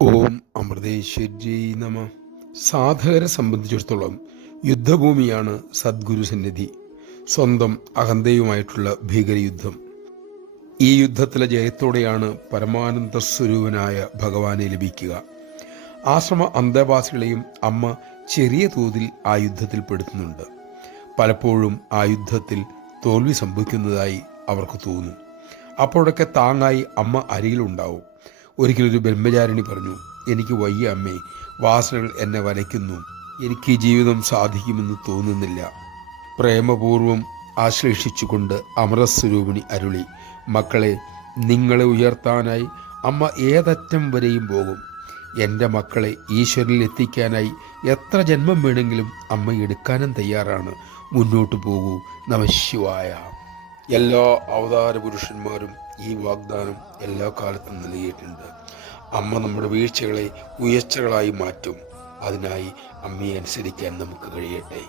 ഓം അമൃതേശ്വരി നമ. സാധകരെ സംബന്ധിച്ചിടത്തോളം യുദ്ധഭൂമിയാണ് സദ്ഗുരു സന്നിധി. സ്വന്തം അഹന്തയുമായിട്ടുള്ള ഭീകരയുദ്ധം. ഈ യുദ്ധത്തിലെ ജയത്തോടെയാണ് പരമാനന്ദ സ്വരൂപനായ ഭഗവാനെ ലഭിക്കുക. ആശ്രമ അന്തേവാസികളെയും അമ്മ ചെറിയ തോതിൽ ആ യുദ്ധത്തിൽ പെടുത്തുന്നുണ്ട്. പലപ്പോഴും ആ യുദ്ധത്തിൽ തോൽവി സംഭവിക്കുന്നതായി അവർക്ക് തോന്നും. അപ്പോഴൊക്കെ താങ്ങായി അമ്മ അരികിലുണ്ടാവും. ഒരിക്കലൊരു ബ്രഹ്മചാരിണി പറഞ്ഞു, എനിക്ക് വയ്യ അമ്മേ, വാസനകൾ എന്നെ വലയ്ക്കുന്നു, എനിക്ക് ഈ ജീവിതം സാധിക്കുമെന്ന് തോന്നുന്നില്ല. പ്രേമപൂർവം ആശ്ലേഷിച്ചുകൊണ്ട് അമൃതസ്വരൂപിണി അരുളി, മക്കളെ, നിങ്ങളെ ഉയർത്താനായി അമ്മ ഏതറ്റം വരെയും പോകും. എൻ്റെ മക്കളെ ഈശ്വരനിൽ എത്തിക്കാനായി എത്ര ജന്മം വേണമെങ്കിലും അമ്മ എടുക്കാനും തയ്യാറാണ്. മുന്നോട്ട് പോകൂ. നമഃശിവായ. എല്ലാ അവതാര പുരുഷന്മാരും ഈ വാഗ്ദാനം എല്ലാ കാലത്തും നൽകിയിട്ടുണ്ട്. അമ്മ നമ്മുടെ വീഴ്ചകളെ ഉയർച്ചകളായി മാറ്റും. അതിനായി അമ്മയെ അനുസരിക്കാൻ നമുക്ക് കഴിയട്ടെ.